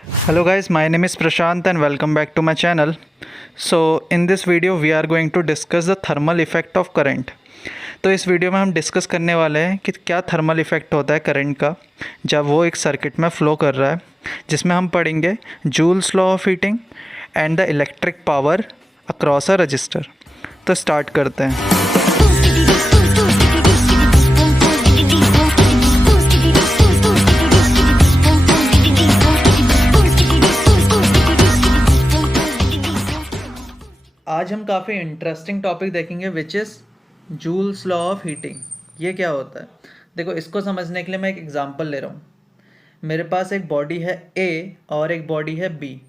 Hello guys, my name is Prashant and welcome back to my channel. So in this video we are going to discuss the thermal effect of current. तो इस video में हम discuss करने वाले हैं कि क्या thermal effect होता है करंट का जब वो एक सर्किट में फ़्लो कर रहा है, जिसमें हम पढ़ेंगे joules law of heating and the electric power across a resistor. तो स्टार्ट करते हैं। आज हम काफ़ी इंटरेस्टिंग टॉपिक देखेंगे which is joules law of heating. ये क्या होता है? देखो, इसको समझने के लिए मैं एक एग्जांपल ले रहा हूँ। मेरे पास एक बॉडी है ए और एक बॉडी है बी।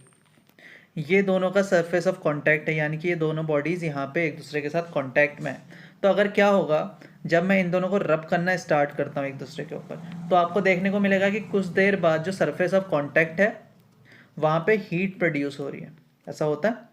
ये दोनों का सरफेस ऑफ कांटेक्ट है, यानी कि ये दोनों बॉडीज़ यहाँ पे एक दूसरे के साथ कांटेक्ट में है। तो अगर क्या होगा, जब मैं इन दोनों को रब करना स्टार्ट करता हूँ एक दूसरे के ऊपर, तो आपको देखने को मिलेगा कि कुछ देर बाद जो सरफेस ऑफ कांटेक्ट है वहाँ पे हीट प्रोड्यूस हो रही है। ऐसा होता है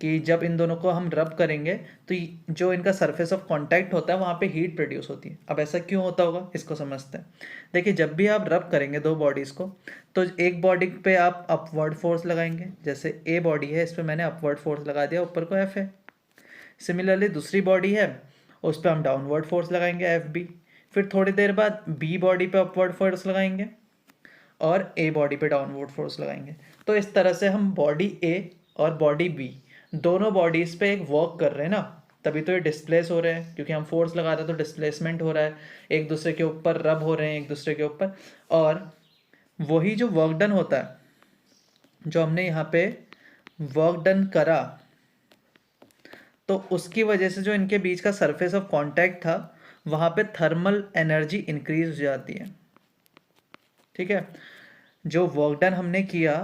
कि जब इन दोनों को हम रब करेंगे तो जो इनका सरफेस ऑफ कांटेक्ट होता है वहाँ पे हीट प्रोड्यूस होती है। अब ऐसा क्यों होता होगा, इसको समझते हैं। देखिए, जब भी आप रब करेंगे दो बॉडीज़ को, तो एक बॉडी पे आप अपवर्ड फोर्स लगाएंगे। जैसे ए बॉडी है, इस पर मैंने अपवर्ड फोर्स लगा दिया, ऊपर को एफ है। सिमिलरली दूसरी बॉडी है, उस पर हम डाउनवर्ड फोर्स लगाएंगे, एफ बी। फिर थोड़ी देर बाद बी बॉडी पे अपवर्ड फोर्स लगाएंगे और ए बॉडी पे डाउनवर्ड फोर्स लगाएंगे। तो इस तरह से हम बॉडी ए और बॉडी बी दोनों बॉडीज़ पे एक वर्क कर रहे हैं ना, तभी तो ये डिस्प्लेस हो रहे हैं, क्योंकि हम फोर्स लगा रहे हैं तो डिस्प्लेसमेंट हो रहा है, एक दूसरे के ऊपर रब हो रहे हैं एक दूसरे के ऊपर। और वही जो वर्क डन होता है, जो हमने यहाँ पे वर्क डन करा, तो उसकी वजह से जो इनके बीच का सरफेस ऑफ कांटेक्ट था वहाँ पे थर्मल एनर्जी इंक्रीज हो जाती है। ठीक है, जो वर्क डन हमने किया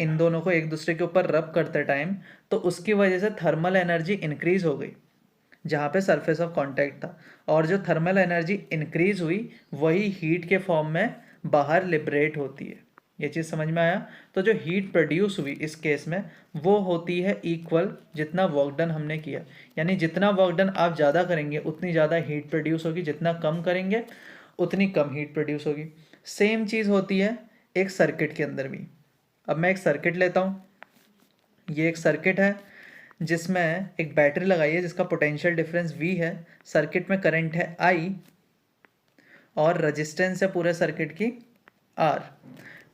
इन दोनों को एक दूसरे के ऊपर रब करते टाइम, तो उसकी वजह से थर्मल एनर्जी इंक्रीज हो गई जहाँ पे सरफेस ऑफ कांटेक्ट था। और जो थर्मल एनर्जी इंक्रीज हुई वही हीट के फॉर्म में बाहर लिबरेट होती है। ये चीज़ समझ में आया? तो जो हीट प्रोड्यूस हुई इस केस में वो होती है इक्वल जितना वर्क डन हमने किया। यानी जितना वर्क डन आप ज़्यादा करेंगे उतनी ज़्यादा हीट प्रोड्यूस होगी, जितना कम करेंगे उतनी कम हीट प्रोड्यूस होगी। सेम चीज़ होती है एक सर्किट के अंदर भी। अब मैं एक सर्किट लेता हूँ, ये एक सर्किट है जिसमें एक बैटरी लगाई है जिसका पोटेंशियल डिफरेंस V है, सर्किट में करंट है I और रेजिस्टेंस है पूरे सर्किट की R।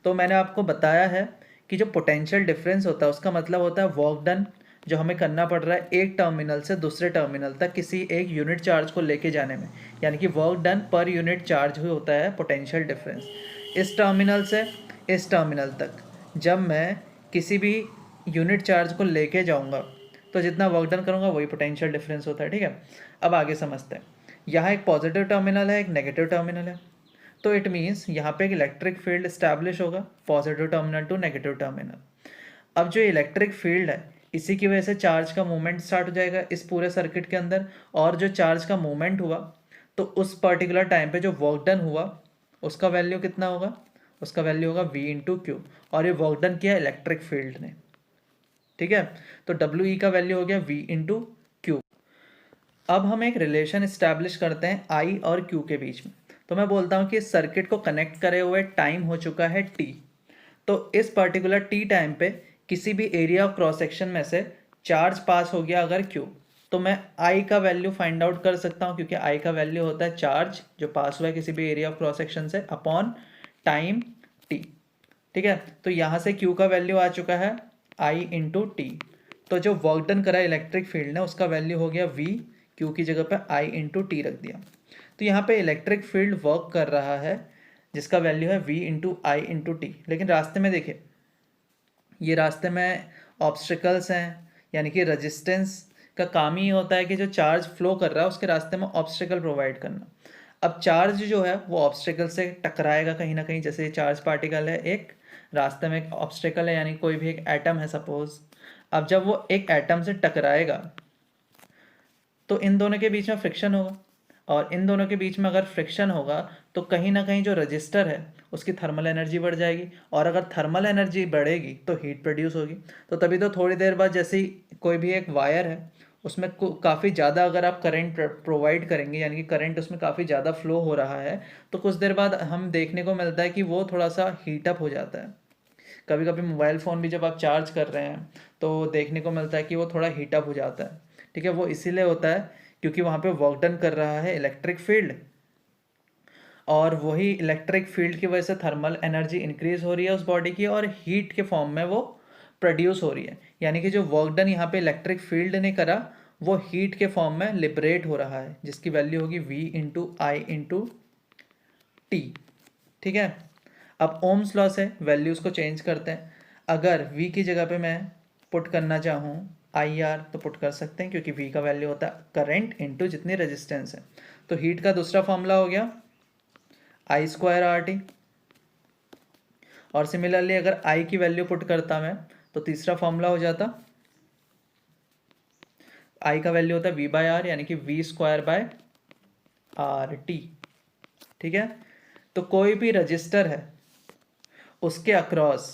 तो मैंने आपको बताया है कि जो पोटेंशियल डिफरेंस होता है उसका मतलब होता है वर्क डन जो हमें करना पड़ रहा है एक टर्मिनल से दूसरे टर्मिनल तक किसी एक यूनिट चार्ज को लेके जाने में, यानी कि work done per unit charge हुई होता है पोटेंशियल डिफरेंस। इस टर्मिनल से इस टर्मिनल तक जब मैं किसी भी यूनिट चार्ज को लेके जाऊंगा तो जितना वर्क डन करूंगा वही पोटेंशियल डिफरेंस होता है। ठीक है, अब आगे समझते हैं। यहाँ एक पॉजिटिव टर्मिनल है, एक नेगेटिव टर्मिनल है, तो इट मीन्स यहाँ पे एक इलेक्ट्रिक फील्ड इस्टेब्लिश होगा positive terminal to negative terminal. अब जो इलेक्ट्रिक फील्ड है इसी की वजह से चार्ज का मूवमेंट स्टार्ट हो जाएगा इस पूरे सर्किट के अंदर, और जो चार्ज का मूवमेंट हुआ तो उस पर्टिकुलर टाइम पे जो वर्क डन हुआ उसका वैल्यू कितना होगा, उसका वैल्यू होगा V इंटू क्यू, और ये वर्क डन किया इलेक्ट्रिक फील्ड ने। ठीक है, तो WE का वैल्यू हो गया V इंटू क्यू। अब हम एक रिलेशन इस्टेब्लिश करते हैं I और Q के बीच में। तो मैं बोलता हूँ कि इस सर्किट को कनेक्ट करे हुए टाइम हो चुका है T। तो इस पर्टिकुलर T टाइम पे किसी भी एरिया ऑफ क्रॉस सेक्शन में से चार्ज पास हो गया अगर Q, तो मैं I का वैल्यू फाइंड आउट कर सकता हूँ, क्योंकि I का वैल्यू होता है चार्ज जो पास हुआ है किसी भी एरिया ऑफ क्रॉस सेक्शन से अपॉन टाइम T। ठीक है, तो यहाँ से Q का वैल्यू आ चुका है I इंटू टी। तो जो वर्क डन करा इलेक्ट्रिक फील्ड ने उसका वैल्यू हो गया V, Q की जगह पे I इंटू टी रख दिया। तो यहाँ पे इलेक्ट्रिक फील्ड वर्क कर रहा है जिसका वैल्यू है V इंटू आई इंटू टी। लेकिन रास्ते में देखिए, ये रास्ते में ऑब्स्टिकल्स हैं, यानी कि रेजिस्टेंस का काम ही होता है कि जो चार्ज फ्लो कर रहा है उसके रास्ते में ऑब्स्टिकल प्रोवाइड करना। अब चार्ज जो है वो ऑब्स्टिकल से टकराएगा कहीं ना कहीं। जैसे चार्ज पार्टिकल है, एक रास्ते में एक ऑब्स्टिकल है, यानी कोई भी एक एटम है सपोज। अब जब वो एक एटम से टकराएगा तो इन दोनों के बीच में फ्रिक्शन होगा, और इन दोनों के बीच में अगर फ्रिक्शन होगा तो कहीं ना कहीं जो रजिस्टर है उसकी थर्मल एनर्जी बढ़ जाएगी, और अगर थर्मल एनर्जी बढ़ेगी तो हीट प्रोड्यूस होगी। तो तभी तो थोड़ी देर बाद जैसे ही कोई भी एक वायर है उसमें काफ़ी ज़्यादा अगर आप करंट प्रोवाइड करेंगे, यानी कि करंट उसमें काफ़ी ज़्यादा फ्लो हो रहा है, तो कुछ देर बाद हम देखने को मिलता है कि वो थोड़ा सा हीटअप हो जाता है। कभी कभी मोबाइल फ़ोन भी जब आप चार्ज कर रहे हैं तो देखने को मिलता है कि वो थोड़ा हीटअप हो जाता है, ठीक है। वो इसीलिए होता है क्योंकि वहाँ पे वर्क डन कर रहा है इलेक्ट्रिक फील्ड, और वही इलेक्ट्रिक फील्ड की वजह से थर्मल एनर्जी इंक्रीज हो रही है उस बॉडी की, और हीट के फॉर्म में वो प्रोड्यूस हो रही है। यानी कि जो वर्क डन यहाँ पे इलेक्ट्रिक फील्ड ने करा वो हीट के फॉर्म में लिबरेट हो रहा है, जिसकी वैल्यू होगी V इंटू आई इंटू टी, ठीक है। अब ओम्स लॉ से वैल्यूज को चेंज करते हैं। अगर V की जगह पे मैं पुट करना चाहूँ IR तो पुट कर सकते हैं, क्योंकि V का वैल्यू होता है करंट इंटू जितनी रेजिस्टेंस है। तो हीट का दूसरा फॉर्मूला हो गया I स्क्वायर RT, और सिमिलरली अगर I की वैल्यू पुट करता मैं तो तीसरा फॉर्मूला हो जाता I का वैल्यू होता है V बाय आर, यानी कि V स्क्वायर बाय RT, ठीक है। तो कोई भी रजिस्टर है उसके अक्रॉस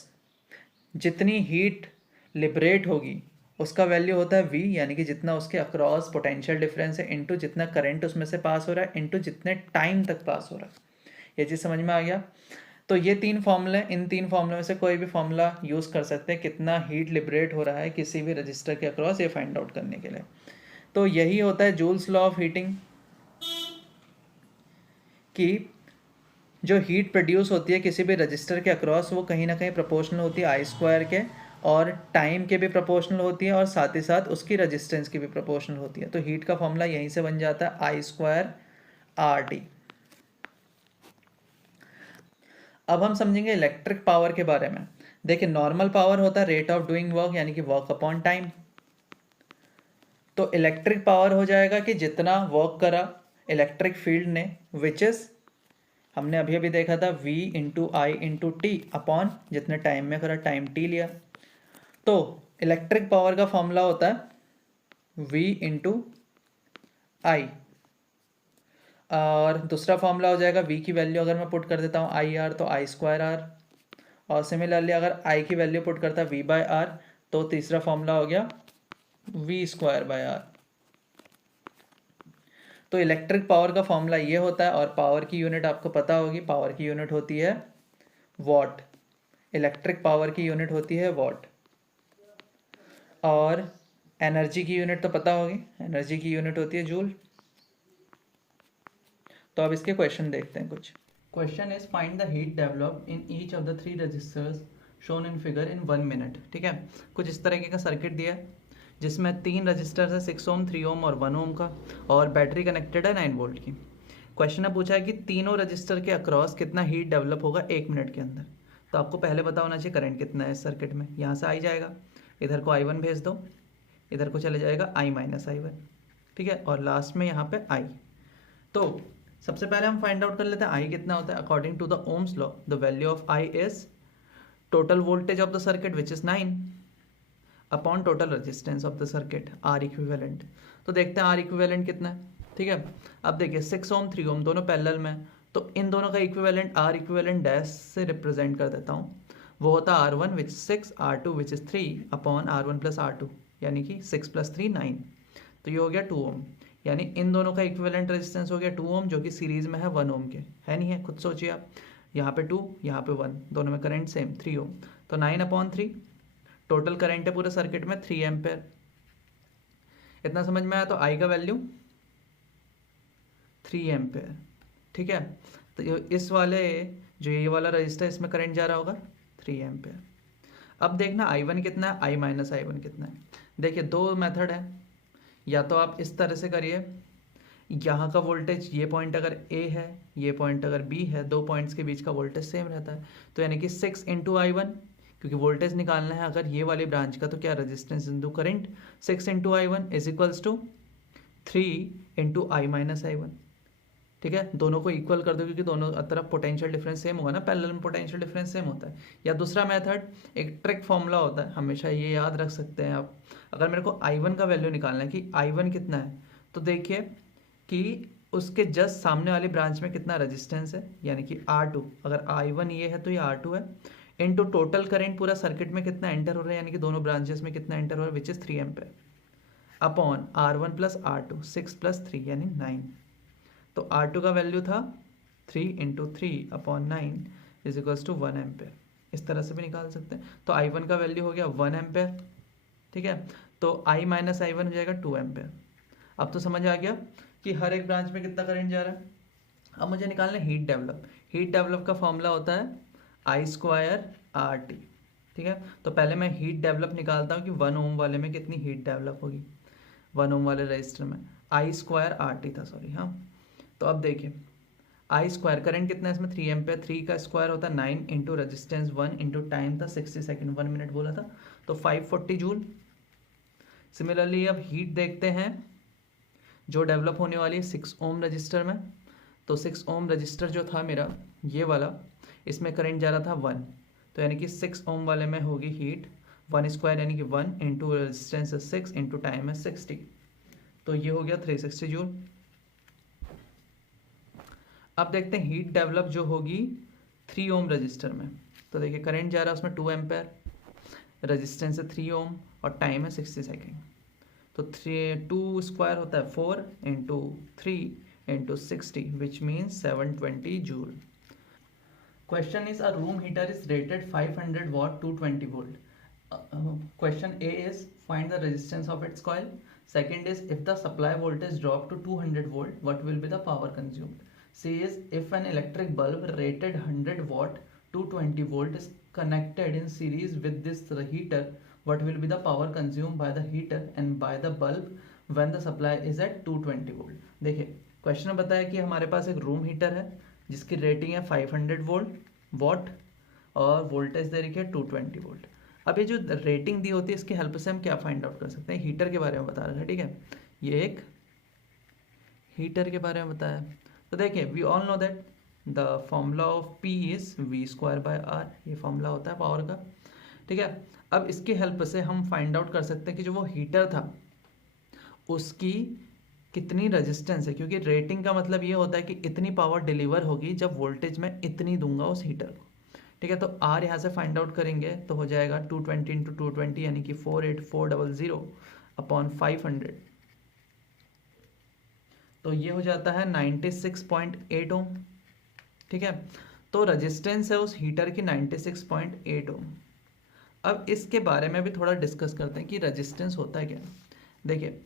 जितनी हीट लिबरेट होगी उसका वैल्यू होता है V, यानी कि जितना उसके अक्रॉस पोटेंशियल डिफरेंस है इंटू जितना करंट उसमें से पास हो रहा है इंटू जितने टाइम तक पास हो रहा है। ये चीज़ समझ में आ गया। तो ये तीन फॉर्मूले, इन तीन फॉर्मूले में से कोई भी फॉर्मूला यूज़ कर सकते हैं कितना हीट लिबरेट हो रहा है किसी भी रजिस्टर के अक्रॉस, ये फाइंड आउट करने के लिए। तो यही होता है जूल्स लॉ ऑफ हीटिंग, कि जो हीट प्रोड्यूस होती है किसी भी रजिस्टर के अक्रॉस वो कहीं ना कहीं प्रोपोर्शनल होती है I स्क्वायर के, और टाइम के भी प्रोपोर्शनल होती है, और साथ ही साथ उसकी रेजिस्टेंस की भी प्रोपोर्शनल होती है। तो हीट का फॉर्मूला यहीं से बन जाता है I स्क्वायर RT। अब हम समझेंगे इलेक्ट्रिक पावर के बारे में। देखिए नॉर्मल पावर होता है रेट ऑफ डूइंग वर्क, यानी कि वर्क अपॉन टाइम। तो इलेक्ट्रिक पावर हो जाएगा कि जितना वर्क करा इलेक्ट्रिक फील्ड ने, विच इज हमने अभी अभी देखा था V इंटू आई इंटू टी अपॉन जितने टाइम में करा, टाइम T लिया। तो इलेक्ट्रिक पावर का फॉर्मूला होता है V इंटू आई, और दूसरा फॉर्मूला हो जाएगा V की वैल्यू अगर मैं पुट कर देता हूँ IR तो I स्क्वायर R, और सिमिलरली अगर I की वैल्यू पुट करता है V बाय R तो तीसरा फॉर्मूला हो गया V स्क्वायर बाय R। तो इलेक्ट्रिक पावर का फॉर्मूला ये होता है, और पावर की यूनिट आपको पता होगी, पावर की यूनिट होती है वॉट। इलेक्ट्रिक पावर की यूनिट होती है वॉट, और एनर्जी की यूनिट तो पता होगी, एनर्जी की यूनिट होती है जूल। तो अब इसके क्वेश्चन देखते हैं कुछ। Question is find the heat developed in each of the 3 resistors shown in figure in 1 minute, ठीक है। कुछ इस तरीके का सर्किट दिया है जिसमें 3 रजिस्टर्स है 6 ओम, 3 ओम और 1 ओम का, और बैटरी कनेक्टेड है 9 वोल्ट की। क्वेश्चन ने पूछा है कि तीनों रजिस्टर के अक्रॉस कितना हीट डेवलप होगा 1 मिनट के अंदर। तो आपको पहले पता होना चाहिए करंट कितना है इस सर्किट में। यहाँ से आई जाएगा, इधर को I1 भेज दो, इधर को चले जाएगा I माइनस I1, ठीक है, और लास्ट में यहाँ पे I। तो सबसे पहले हम फाइंड आउट कर लेते हैं I कितना होता है। According to the Ohm's law the value of I is total voltage of the circuit which is 9 upon total resistance of the circuit R equivalent. तो देखते हैं R इक्विवेलेंट कितना है, ठीक है। अब देखिए 6 ओम 3 ओम दोनों पैरेलल में, तो इन दोनों का इक्विवेलेंट R इक्विवेलेंट डैश से रिप्रेजेंट कर देता हूँ। वो होता है R1 which 6, R2 which is 3 upon R1 plus R2, यानी कि 6 प्लस 3 9। तो ये हो गया 2 ओम, यानी इन दोनों का इक्विवेलेंट रेजिस्टेंस हो गया 2 ओम, जो कि सीरीज में है 1 ओम के, है नहीं है, खुद सोचिए आप। यहाँ पे 2, यहाँ पे 1, दोनों में करंट सेम 3 ओम। तो 9 अपॉन 3, टोटल करंट है पूरे सर्किट में 3 एम्पेयर। इतना समझ में आया। तो आई का वैल्यू 3 एम्पेयर, ठीक है। तो इस वाले जो ये वाला रजिस्टर इसमें करंट जा रहा होगा 3 एम्पेयर। अब देखना I1 कितना है, I माइनस I1 कितना है। देखिए दो मेथड है, या तो आप इस तरह से करिए, यहाँ का वोल्टेज ये पॉइंट अगर A है, ये पॉइंट अगर B है, दो पॉइंट्स के बीच का वोल्टेज सेम रहता है, तो यानी कि 6 इंटू I1, क्योंकि वोल्टेज निकालना है अगर ये वाली ब्रांच का, तो क्या resistance into current, 6 into I1 is equals to 3 into I minus I1, ठीक है। दोनों को इक्वल कर दो क्योंकि दोनों तरफ पोटेंशियल डिफरेंस सेम होगा ना, पैरेलल में पोटेंशियल डिफरेंस सेम होता है। या दूसरा मेथड, एक ट्रिक फॉर्मूला होता है, हमेशा ये याद रख सकते हैं आप। अगर मेरे को I1 का वैल्यू निकालना है कि I1 कितना है, तो देखिए कि उसके जस्ट सामने वाली ब्रांच में कितना रेजिस्टेंस है, यानी कि R2। अगर I1 ये है तो ये R2 है, इनटू टोटल करंट पूरा सर्किट में कितना एंटर हो रहा है, यानी कि दोनों ब्रांचेस में कितना एंटर हो रहा है, which is 3 ampere, upon R1 plus R2, 6 plus 3 यानी 9। तो R2 का वैल्यू था 3 into 3 upon 9 is equals to 1 ampere. इस तरह से भी निकाल सकते हैं। तो I1 का वैल्यू हो गया 1 एम्पेयर, ठीक है। तो I माइनस I1 हो जाएगा 2 एम्पेयर। अब तो समझ आ गया कि हर एक ब्रांच में कितना करंट जा रहा है। अब मुझे निकालना है हीट डेवलप। हीट डेवलप का फॉर्मूला होता है I²RT, ठीक है। तो पहले मैं हीट डेवलप निकालता हूँ कि 1 ओम वाले में कितनी हीट डेवलप होगी, 1 ओम वाले रजिस्टर में I²RT था, सॉरी, हाँ। तो अब देखिए I² करंट कितना है इसमें 3 एम्पेयर, 3 का स्क्वायर होता है 9 इंटू रजिस्टेंस 1 इंटू टाइम था 60 सेकेंड, 1 मिनट बोला था, तो 540 जूल। सिमिलरली अब हीट देखते हैं जो डेवलप होने वाली है 6 ओम रजिस्टर में। तो 6 ओम रजिस्टर जो था मेरा ये वाला, इसमें करंट जा रहा था 1, तो यानी कि 6 ओम वाले में होगी हीट 1² यानी कि 1 इंटू रजिस्टेंस 6 इंटू टाइम है 60, तो ये हो गया 360 जूल। अब देखते हैं हीट डेवलप जो होगी 3 ओम रजिस्टर में। तो देखिए करंट जा रहा है उसमें 2 एम्पेयर, रजिस्टेंस है 3 ओम और टाइम है 60 सेकेंड। तो 2 स्क्वायर होता है 4 into 3 into 60 which means 720 joule. Question is a room heater is rated 500 watt 220 volt. Question A is find the resistance of its coil. Second is if the supply voltage drop to 200 volt, what will be the power consumed? C is if an electric bulb rated 100 watt 220 volt is connected in series with this heater, what will be the power consumed by the heater and by the bulb when the supply is at 220 volt? देखिए question में बताया कि हमारे पास एक room heater है जिसकी rating है 500 what और वोल्टेज दे रखी है 220 वोल्ट। अब ये जो रेटिंग दी होती है इसकी हेल्प से हम क्या फाइंड आउट कर सकते हैं, हीटर के बारे में बता रहा है, ठीक है। ये एक हीटर के बारे में बताया। तो देखिए we all know that the formula of P is V²/R, ये फॉर्मूला होता है पावर का, ठीक है। अब इसकी हेल्प से हम फाइंड आउट कर सकते हैं कि जो वो हीटर था उसकी कितनी रेजिस्टेंस है, क्योंकि रेटिंग का मतलब ये होता है कि इतनी पावर डिलीवर होगी जब वोल्टेज मैं इतनी दूंगा उस हीटर को, ठीक है। तो आर यहाँ से फाइंड आउट करेंगे तो हो जाएगा 220 इंटू 220 यानी कि 48400 अपॉन 500, तो ये हो जाता है 96.8 ओम, ठीक है। तो रेजिस्टेंस है उस हीटर की 96.8 ओम। अब इसके बारे में भी थोड़ा डिस्कस करते हैं कि रेजिस्टेंस होता है क्या। देखिए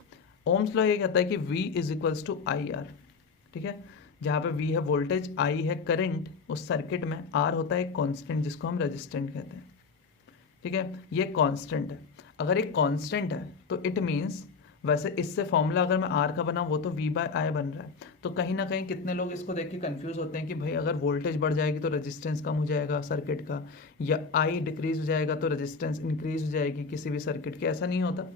ओम्स लॉ ये कहता है कि V is equals to IR, ठीक है। जहाँ पे V है वोल्टेज, I है करंट उस सर्किट में, R होता है एक कांस्टेंट जिसको हम रेजिस्टेंट कहते हैं, ठीक है। ये कांस्टेंट है, अगर एक कांस्टेंट है तो इट मीन्स, वैसे इससे फॉर्मूला अगर मैं R का बना वो तो V/I बन रहा है। तो कहीं ना कहीं कितने लोग इसको देख के कंफ्यूज होते हैं कि भाई अगर वोल्टेज बढ़ जाएगी तो रेजिस्टेंस कम हो जाएगा सर्किट का, या I डिक्रीज हो जाएगा तो रेजिस्टेंस इंक्रीज हो जाएगी किसी भी सर्किट की। ऐसा नहीं होता।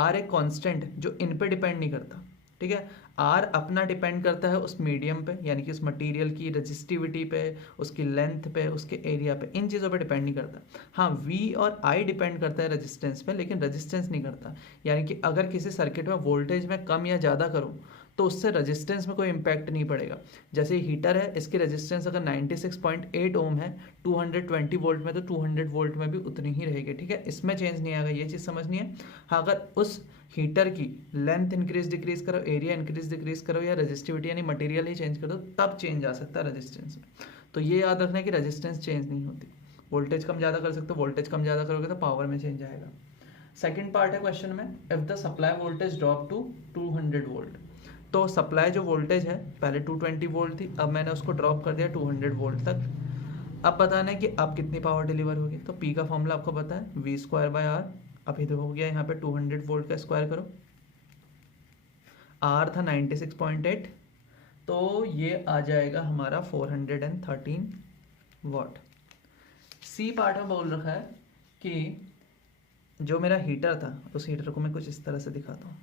R एक कांस्टेंट जो इन पे डिपेंड नहीं करता, ठीक है। R अपना डिपेंड करता है उस मीडियम पे, यानी कि उस मटेरियल की रजिस्टिविटी पे, उसकी लेंथ पे, उसके एरिया पे, इन चीज़ों पे डिपेंड नहीं करता। हाँ V और I डिपेंड करता है रेजिस्टेंस पे, लेकिन रेजिस्टेंस नहीं करता। यानी कि अगर किसी सर्किट में वोल्टेज में कम या ज़्यादा करूँ तो उससे रेजिस्टेंस में कोई इम्पैक्ट नहीं पड़ेगा। जैसे हीटर है, इसकी रेजिस्टेंस अगर 96.8 ओम है 220 वोल्ट में, तो 200 वोल्ट में भी उतनी ही रहेगी, ठीक है। इसमें चेंज नहीं आएगा, ये चीज़ समझनी है। हाँ अगर उस हीटर की लेंथ इंक्रीज डिक्रीज करो, एरिया इंक्रीज डिक्रीज करो, या रेजिस्टिविटी यानी मटेरियल ही चेंज करो, तब चेंज आ सकता है रेजिस्टेंस में। तो ये याद रखना है कि रेजिस्टेंस चेंज नहीं होती। वोल्टेज कम ज़्यादा कर सकते हो, वोल्टेज कम ज़्यादा करोगे तो पावर में चेंज आएगा। सेकेंड पार्ट है क्वेश्चन में, if the supply voltage drop to 200 volt. तो सप्लाई जो वोल्टेज है पहले 220 वोल्ट थी, अब मैंने उसको ड्रॉप कर दिया 200 वोल्ट तक। अब बताना है कि अब कितनी पावर डिलीवर होगी। तो P का फॉर्मूला आपको पता है V²/R। अब इधर हो गया यहाँ पे 200 वोल्ट का स्क्वायर करो, R था 96.8, तो ये आ जाएगा हमारा 413 वाट। सी पार्ट में बोल रखा है कि जो मेरा हीटर था उस हीटर को मैं कुछ इस तरह से दिखाता हूँ।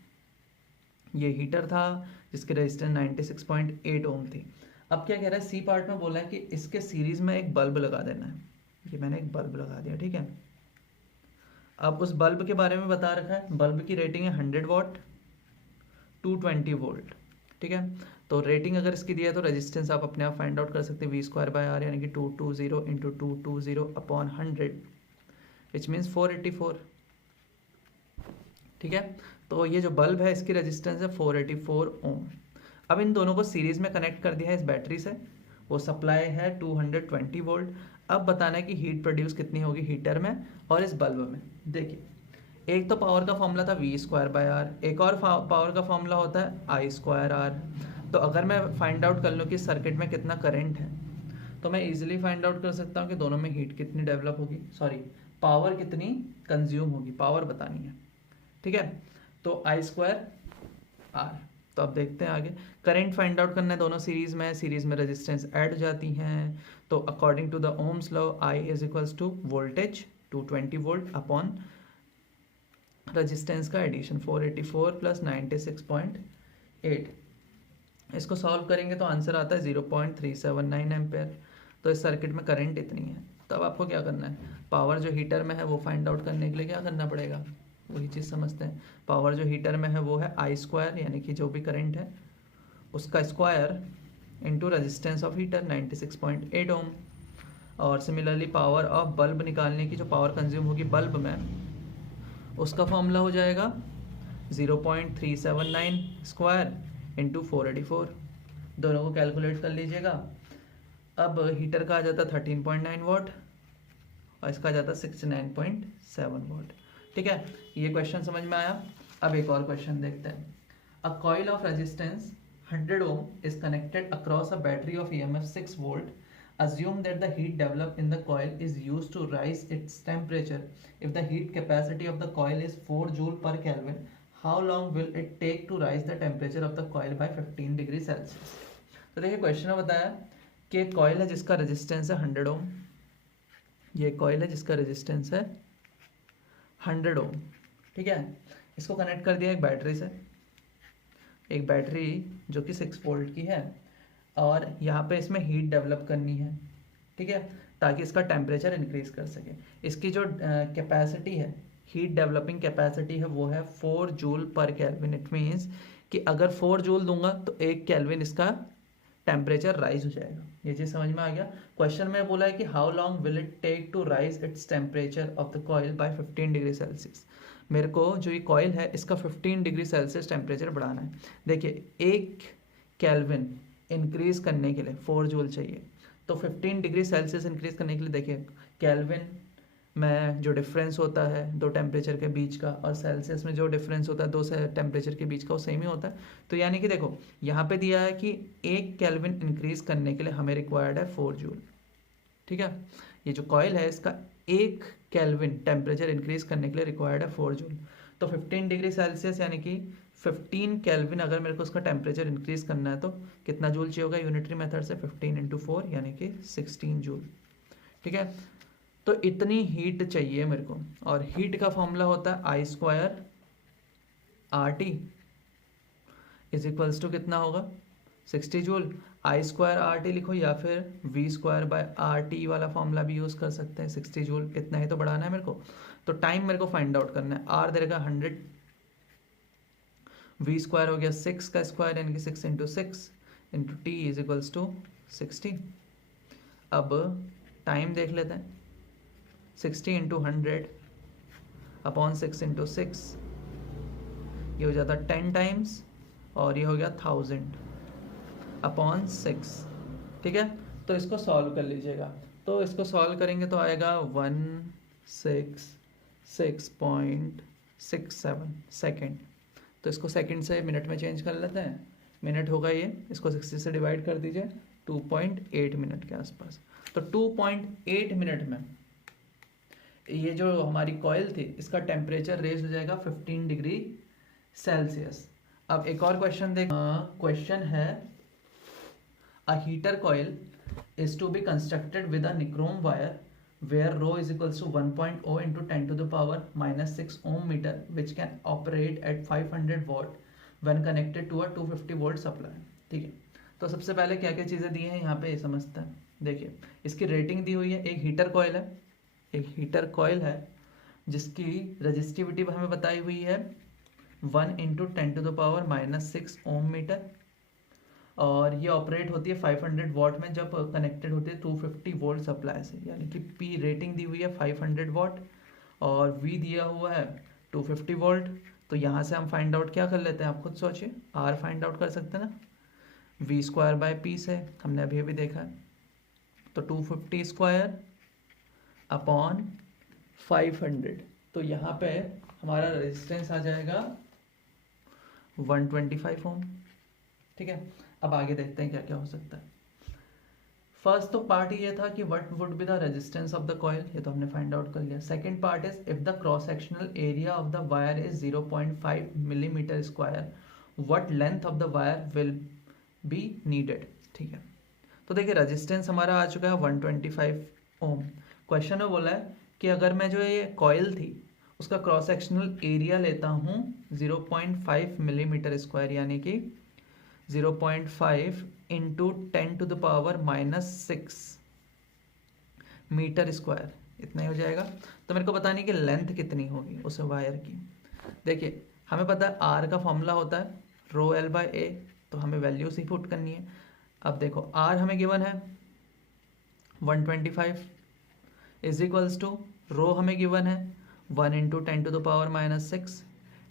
ये हीटर था जिसकी रेजिस्टेंस 96.8 ओम थी। अब क्या कह रहा है, सी पार्ट में बोला है कि इसके सीरीज में एक बल्ब लगा देना है। ये मैंने एक बल्ब लगा दिया, ठीक है। अब उस बल्ब के बारे में बता रखा है, बल्ब की रेटिंग है 100 वॉट 220 वोल्ट, ठीक है। तो रेटिंग अगर इसकी दिया है तो रेजिस्टेंस आप अपने आप फाइंड आउट कर सकते हैं V²/R, यानी कि 220 इंटू 220 अपॉन 100 विच मीन्स 484, ठीक है। तो ये जो बल्ब है इसकी रेजिस्टेंस है 484 ओम। अब इन दोनों को सीरीज में कनेक्ट कर दिया है इस बैटरी से, वो सप्लाई है 220 वोल्ट। अब बताना है कि हीट प्रोड्यूस कितनी होगी हीटर में और इस बल्ब में। देखिए, एक तो पावर का फॉर्मूला था V²/R, एक और पावर का फॉर्मूला होता है I²R। तो अगर मैं फाइंड आउट कर लूँ कि सर्किट में कितना करंट है, तो मैं इजीली फाइंड आउट कर सकता हूँ कि दोनों में हीट कितनी डेवलप होगी, सॉरी पावर कितनी कंज्यूम होगी, पावर बतानी है। ठीक है, तो I²R। तो अब देखते हैं आगे, करंट फाइंड आउट करना है, दोनों सीरीज में रेजिस्टेंस ऐड हो जाती हैं। तो according to the Ohm's law I is equals to voltage 220 volt upon resistance का एडिशन 484 प्लस 96.8। इसको सॉल्व करेंगे तो आंसर आता है 0.379 एम्पेयर। तो इस सर्किट में करंट इतनी है। तब आपको क्या करना है, पावर जो हीटर में है वो फाइंड आउट करने के लिए क्या करना पड़ेगा, वही चीज़ समझते हैं। पावर जो हीटर में है वो है I², यानी कि जो भी करंट है उसका square into resistance of heater 96.8 ओम। और सिमिलरली पावर ऑफ बल्ब निकालने की, जो पावर कंज्यूम होगी बल्ब में, उसका फॉर्मूला हो जाएगा 0.379 स्क्वायर इंटू 484। दोनों को कैलकुलेट कर लीजिएगा। अब हीटर का आ जाता 13.9 वॉट और इसका आ जाता 69.7 वॉट। ठीक है, ये क्वेश्चन समझ में आया। अब एक और क्वेश्चन देखते हैं। A coil of resistance 100 ohm is connected across a battery of EMF 6 volt. Assume that the heat developed in the coil is used to rise its temperature. If the heat capacity of the coil is 4 joule per Kelvin, how long will it take to rise the temperature of the coil by 15 degree Celsius. तो देखिए, question में बताया कि एक coil है जिसका resistance है 100 ओम। ये कॉइल है जिसका रेजिस्टेंस है 100 ओम। ठीक है, इसको कनेक्ट कर दिया एक बैटरी से, एक बैटरी जो कि 6 वोल्ट की है, और यहाँ पे इसमें हीट डेवलप करनी है। ठीक है, ताकि इसका टेम्परेचर इंक्रीज कर सके। इसकी जो कैपेसिटी है, हीट डेवलपिंग कैपेसिटी है, वो है 4 जूल पर केल्विन। इट मीन्स कि अगर 4 जूल दूंगा तो 1 केल्विन इसका टेम्परेचर राइज हो जाएगा। ये चीज़ समझ में आ गया। क्वेश्चन में बोला है कि how long will it take to raise its temperature of the coil by 15 degree Celsius. मेरे को जो ये कॉइल है इसका 15 डिग्री सेल्सियस टेम्परेचर बढ़ाना है। देखिए, 1 केल्विन इंक्रीज करने के लिए 4 जूल चाहिए, तो 15 डिग्री सेल्सियस इंक्रीज करने के लिए देखिए, केल्विन में जो डिफरेंस होता है दो टेम्परेचर के बीच का, और सेल्सियस में जो डिफरेंस होता है दो से टेम्परेचर के बीच का, वो सेम ही होता है। तो यानी कि देखो, यहाँ पे दिया है कि 1 केल्विन इंक्रीज करने के लिए हमें रिक्वायर्ड है 4 जूल। ठीक है, ये जो कॉइल है इसका 1 केल्विन टेम्परेचर इंक्रीज करने के लिए रिक्वायर्ड है 4 जूल। तो 15 डिग्री सेल्सियस यानी कि 15 केल्विन अगर मेरे को उसका टेम्परेचर इंक्रीज करना है तो कितना जूल चाहिए होगा यूनिटरी मेथड से, 15 इंटू 4 यानी कि 16 जूल। ठीक है, तो इतनी हीट चाहिए मेरे को, और हीट का फॉर्मूला होता है I²RT इज इक्वल्स टू कितना होगा 60 जूल। I²RT लिखो या फिर V²/RT वाला फॉर्मूला भी यूज़ कर सकते हैं। 60 जूल इतना ही तो बढ़ाना है मेरे को। तो टाइम मेरे को फाइंड आउट करना है। R देगा 100, V² हो गया 6 का स्क्वायर यानी कि 6 into 6 into T is equals to 60। अब टाइम देख लेते हैं, 60 इंटू 100 अपॉन 6 इंटू 6, ये हो जाता 10 टाइम्स, और ये हो गया 1000 अपॉन 6। ठीक है, तो इसको सॉल्व कर लीजिएगा। तो इसको सॉल्व करेंगे तो आएगा 166.67 सेकेंड। तो इसको सेकंड से मिनट में चेंज कर लेते हैं। मिनट होगा ये, इसको 60 से डिवाइड कर दीजिए, 2.8 मिनट के आसपास। तो 2.8 मिनट में ये जो हमारी कॉइल थी इसका टेम्परेचर रेज हो जाएगा 15 डिग्री सेल्सियस। अब एक और क्वेश्चन देख, क्वेश्चन है a heater coil is to be constructed with a nichrome wire where rho is equals to 1.0 into 10 to the power minus 6 ohm meter which can operate at 500 watt when connected to a 250 volt supply। ठीक है, तो सबसे पहले क्या क्या चीज़ें दी हैं यहाँ पे ये समझते हैं। देखिए, इसकी रेटिंग दी हुई है। एक हीटर कॉइल है, एक हीटर कॉइल है जिसकी रजिस्टिविटी हमें बताई हुई है 1 into 10 to the power minus 6 ohm metre, और ये ऑपरेट होती है 500 वॉट में जब कनेक्टेड होती है 250 वोल्ट सप्लाई से। यानी कि पी रेटिंग दी हुई है 500 वॉट और वी दिया हुआ है 250 वोल्ट। तो यहाँ से हम फाइंड आउट क्या कर लेते हैं, आप खुद सोचिए। आर फाइंड आउट कर सकते हैं ना, V² बाय पी से, हमने अभी अभी देखा है। तो 250 स्क्वायर अपॉन 500, तो यहाँ पे हमारा रेजिस्टेंस आ जाएगा 125 ओम। ठीक है, अब आगे देखते हैं क्या क्या हो सकता है। फर्स्ट तो पार्ट ये था कि what would be the resistance of the coil, ये तो हमने फाइंड आउट कर लिया। Second part is if the cross sectional area of the wire is 0.5 millimetre square, what length of the wire will be needed. ठीक है, तो देखिए resistance हमारा आ चुका है 125 ओम। क्वेश्चन में बोला है कि अगर मैं जो ये कॉइल थी उसका क्रॉस सेक्शनल एरिया लेता हूँ 0.5 मिलीमीटर स्क्वायर, यानी कि 0.5 इंटू 10⁻⁻6 मीटर स्क्वायर, इतना ही हो जाएगा। तो मेरे को बतानी कि लेंथ कितनी होगी उस वायर की। देखिए हमें पता है आर का फॉर्मूला होता है रो एल बाय ए, तो हमें वैल्यूज ही पुट करनी है। अब देखो आर हमें गिवन है 125 इज इक्वल्स टू रो हमें गिवन है 1 इंटू 10⁻⁻6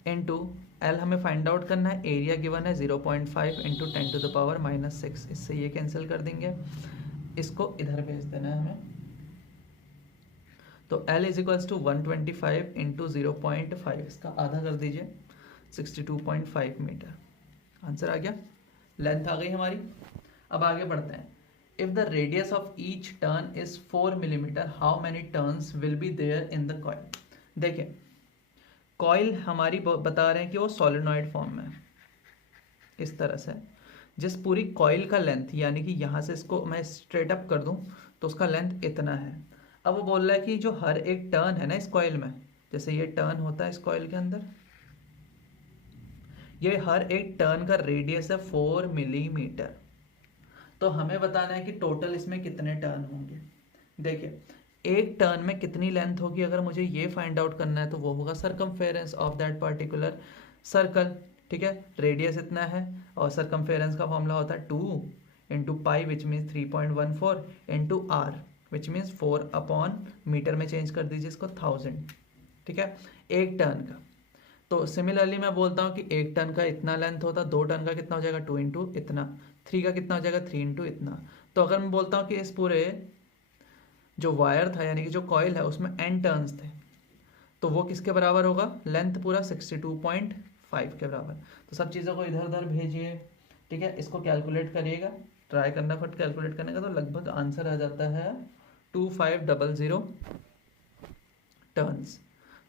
इंटू एल हमें फाइंड आउट करना है, एरिया गिवन है 0.5 इंटू 10⁻⁻6। इससे ये कैंसिल कर देंगे, इसको इधर भेज देना है हमें। तो L is equals to 125 into 0.5, इसका आधा कर दीजिए 62.5 मीटर। आंसर आ गया, लेंथ आ गई हमारी। अब आगे बढ़ते हैं। If the radius of each turn is 4 millimetre, how many turns will be there in the coil. देखिए कॉइल हमारी बता रहे हैं कि वो सोलेनॉइड फॉर्म में है, इस तरह से। जिस पूरी कॉइल का लेंथ, यानी कि यहाँ से इसको मैं स्ट्रेट अप कर दूं तो उसका लेंथ इतना है। अब वो बोल रहा है कि जो हर एक टर्न है ना इस कॉइल में, जैसे ये टर्न होता है इस कॉइल के अंदर, ये हर एक टर्न का रेडियस है 4 मिलीमीटर। तो हमें बताना है कि टोटल इसमें कितने टर्न होंगे। देखिए एक टर्न में कितनी लेंथ होगी, अगर मुझे ये फाइंड आउट करना है तो वो होगा circumference of that particular circle. ठीक है, रेडियस इतना है और सरकमफेरेंस का फॉर्मूला होता है 2 into pi which means 3.14 into r which means 4 upon metre में चेंज कर दीजिए इसको 1000। ठीक है, एक टर्न का। तो सिमिलरली मैं बोलता हूँ कि एक टन का इतना लेंथ होता, 2 टन का कितना हो जाएगा 2 इंटू इतना, 3 का कितना हो जाएगा 3 इंटू इतना। तो अगर मैं बोलता हूँ कि इस पूरे जो वायर था यानी कि जो कॉइल है उसमें n टर्न्स थे, तो वो किसके बराबर होगा, लेंथ पूरा 62.5 के बराबर। तो सब चीज़ों को इधर उधर भेजिए। ठीक है, इसको कैलकुलेट करिएगा, ट्राई करना फट कैलकुलेट करने का, तो लगभग आंसर आ जाता है 2500 टर्न्स।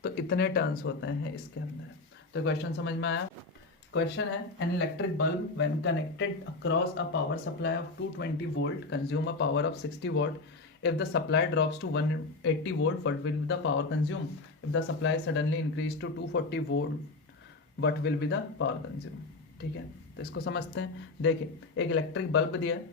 तो इतने टर्न्स होते हैं इसके अंदर। तो क्वेश्चन समझ में आया। क्वेश्चन है an electric bulb when connected across a power supply of 220 volt consume a power of 60 watt. If the supply drops to 180 volt what will be the power consume. If the supply suddenly increase to 240 volt what will be the power consume. ठीक है, तो इसको समझते हैं। देखिए एक electric bulb दिया है,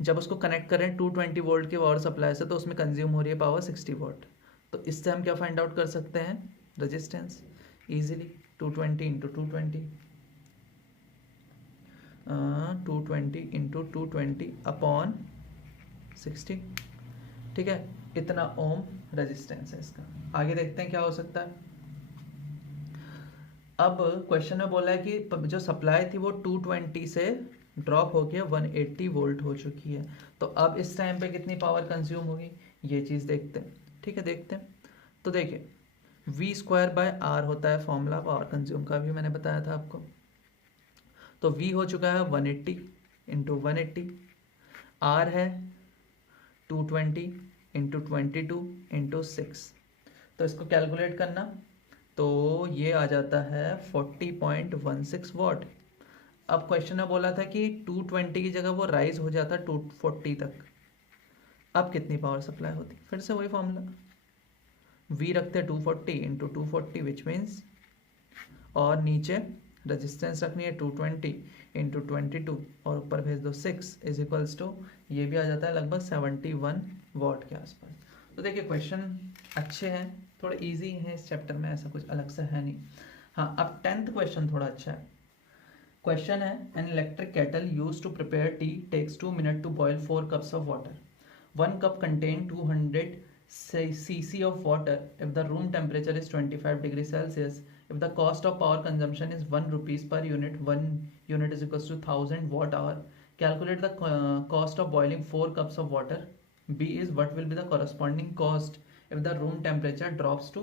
जब उसको कनेक्ट करें 220 वोल्ट की पावर सप्लाई से तो उसमें कंज्यूम हो रही है पावर 60 वोल्ट। तो इससे हम क्या फाइंड आउट कर सकते हैं, resistance easily 220 into 220 220 into 220 upon 60। ठीक है, इतना ओम रेजिस्टेंस है इसका। आगे देखते हैं क्या हो सकता है। अब क्वेश्चन में बोला है कि जो सप्लाई थी वो 220 से ड्रॉप होके 180 वोल्ट हो चुकी है, तो अब इस टाइम पे कितनी पावर कंज्यूम होगी ये चीज़ देखते हैं। ठीक है, देखते हैं। तो देखिए V²/R होता है फॉर्मूला पावर कंज्यूम का, भी मैंने बताया था आपको। तो V हो चुका है 180 इंटू 180, R है 220 इंटू 22 इंटू 6। तो इसको कैलकुलेट करना तो ये आ जाता है 40.16 वॉट। अब क्वेश्चन में बोला था कि 220 की जगह वो राइज हो जाता 240 तक, अब कितनी पावर सप्लाई होती, फिर से वही फॉर्मूला V रखते 240 इंटू 240 विच मीन्स, और नीचे रेजिस्टेंस रखनी है 220 इंटू 22 और ऊपर भेज दो 6 इज इक्वल्स टू, ये भी आ जाता है लगभग 71 वॉट के आसपास। तो देखिए क्वेश्चन अच्छे हैं, थोड़े इजी हैं इस चैप्टर में, ऐसा कुछ अलग से है नहीं। हाँ, अब 10th क्वेश्चन थोड़ा अच्छा है। क्वेश्चन है an electric kettle use to prepare tea takes 2 minute to boil 4 cups of water. 1 cup contain 200 cc of water if the room temperature is 25 degrees Celsius. If the cost of power consumption is 1 rupees per unit, 1 unit is equals to 1000 watt hour. Calculate the cost of boiling 4 cups of water. B is what will be the corresponding cost if the room temperature drops to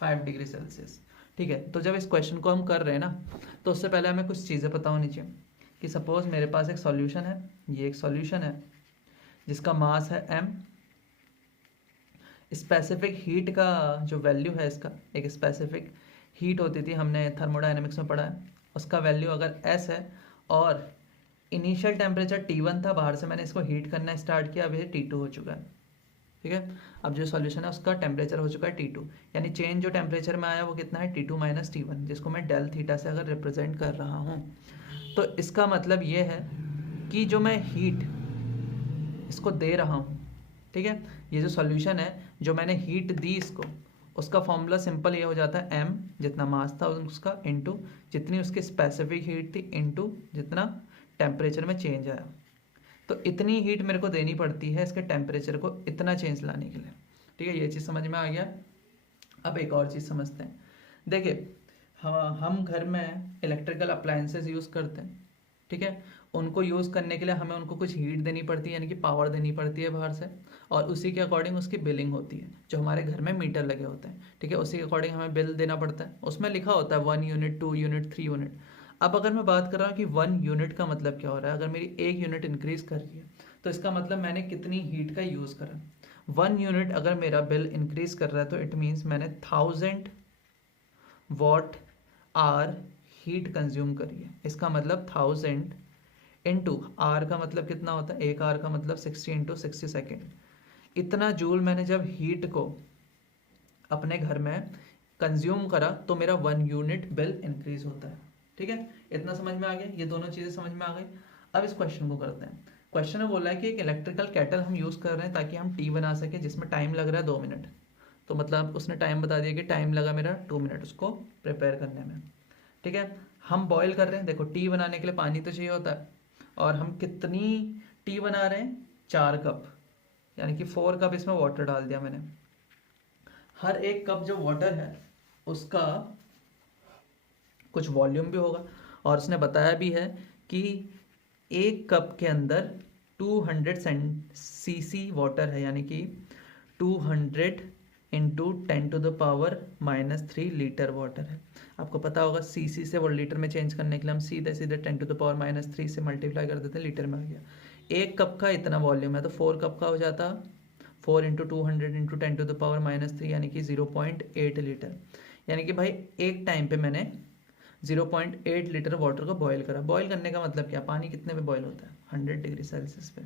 5 degree Celsius. ठीक है, तो जब इस question को हम कर रहे हैं ना, तो उससे पहले हमें कुछ चीज़ें पता होनी चाहिए कि सपोज मेरे पास एक सॉल्यूशन है, ये एक सॉल्यूशन है जिसका मास है m, स्पेसिफिक हीट का जो वैल्यू है, इसका एक स्पेसिफिक हीट होती थी, हमने थर्मोडायनेमिक्स में पढ़ा है, उसका वैल्यू अगर s है और इनिशियल टेम्परेचर T1 था, बाहर से मैंने इसको हीट करना स्टार्ट किया, अब ये T2 हो चुका है। ठीक है, अब जो सॉल्यूशन है उसका टेम्परेचर हो चुका है T2, यानी चेंज जो टेम्परेचर में आया वो कितना है T2 माइनस T1, जिसको मैं डेल थीटा से अगर रिप्रेजेंट कर रहा हूँ, तो इसका मतलब ये है कि जो मैं हीट इसको दे रहा हूँ, ठीक है, ये जो सॉल्यूशन है जो मैंने हीट दी इसको, उसका फॉर्मूला सिंपल ये हो जाता है m जितना मास था उसका इनटू जितनी उसकी स्पेसिफिक हीट थी इनटू जितना टेम्परेचर में चेंज आया। तो इतनी हीट मेरे को देनी पड़ती है इसके टेम्परेचर को इतना चेंज लाने के लिए। ठीक है, ये चीज़ समझ में आ गया। अब एक और चीज़ समझते हैं। देखिए, हम घर में इलेक्ट्रिकल अप्लायंसेस यूज़ करते हैं, ठीक है, उनको यूज़ करने के लिए हमें उनको कुछ हीट देनी पड़ती है, यानी कि पावर देनी पड़ती है बाहर से, और उसी के अकॉर्डिंग उसकी बिलिंग होती है। जो हमारे घर में मीटर लगे होते हैं, ठीक है, उसी के अकॉर्डिंग हमें बिल देना पड़ता है, उसमें लिखा होता है 1 यूनिट, 2 यूनिट, 3 यूनिट। अब अगर मैं बात कर रहा हूँ कि 1 यूनिट का मतलब क्या हो रहा है, अगर मेरी 1 यूनिट इंक्रीज कर रही है तो इसका मतलब मैंने कितनी हीट का यूज़ करा। 1 यूनिट अगर मेरा बिल इंक्रीज कर रहा है तो इट मीन्स मैंने 1000 वॉट आर हीट कंज्यूम करी है। इसका मतलब 1000 इंटू आर का मतलब कितना होता है, एक आर का मतलब 60 इंटू 60 सेकेंड। इतना जूल मैंने जब हीट को अपने घर में कंज्यूम करा तो मेरा 1 यूनिट बिल इंक्रीज होता है। ठीक है, इतना समझ में आ गया, ये दोनों चीज़ें समझ में आ गई। अब इस क्वेश्चन को करते हैं। क्वेश्चन में बोला है कि एक इलेक्ट्रिकल केटल हम यूज़ कर रहे हैं ताकि हम टी बना सके जिसमें टाइम लग रहा है 2 मिनट। तो मतलब उसने टाइम बता दिया कि टाइम लगा मेरा 2 मिनट उसको प्रिपेयर करने में। ठीक है, हम बॉईल कर रहे हैं, देखो टी बनाने के लिए पानी तो चाहिए होता है, और हम कितनी टी बना रहे हैं, 4 कप, यानी कि 4 कप इसमें वाटर डाल दिया मैंने। हर एक कप जो वाटर है उसका कुछ वॉल्यूम भी होगा, और उसने बताया भी है कि एक कप के अंदर 200 सीसी वाटर है, यानी कि 200 इंटू 10⁻³ लीटर वाटर है। आपको पता होगा सीसी से वो लीटर में चेंज करने के लिए हम सीधे सीधे 10⁻³ से मल्टीप्लाई कर देते हैं, लीटर में आ गया। एक कप का इतना वॉल्यूम है तो 4 कप का हो जाता 4 इंटू 200 इंटू 10⁻³ यानी कि 0.8 लीटर। यानी कि भाई एक टाइम पे मैंने 0.8 लीटर वाटर को बॉईल करा। बॉईल करने का मतलब क्या, पानी कितने पे बॉईल होता है, 100 डिग्री सेल्सियस पे,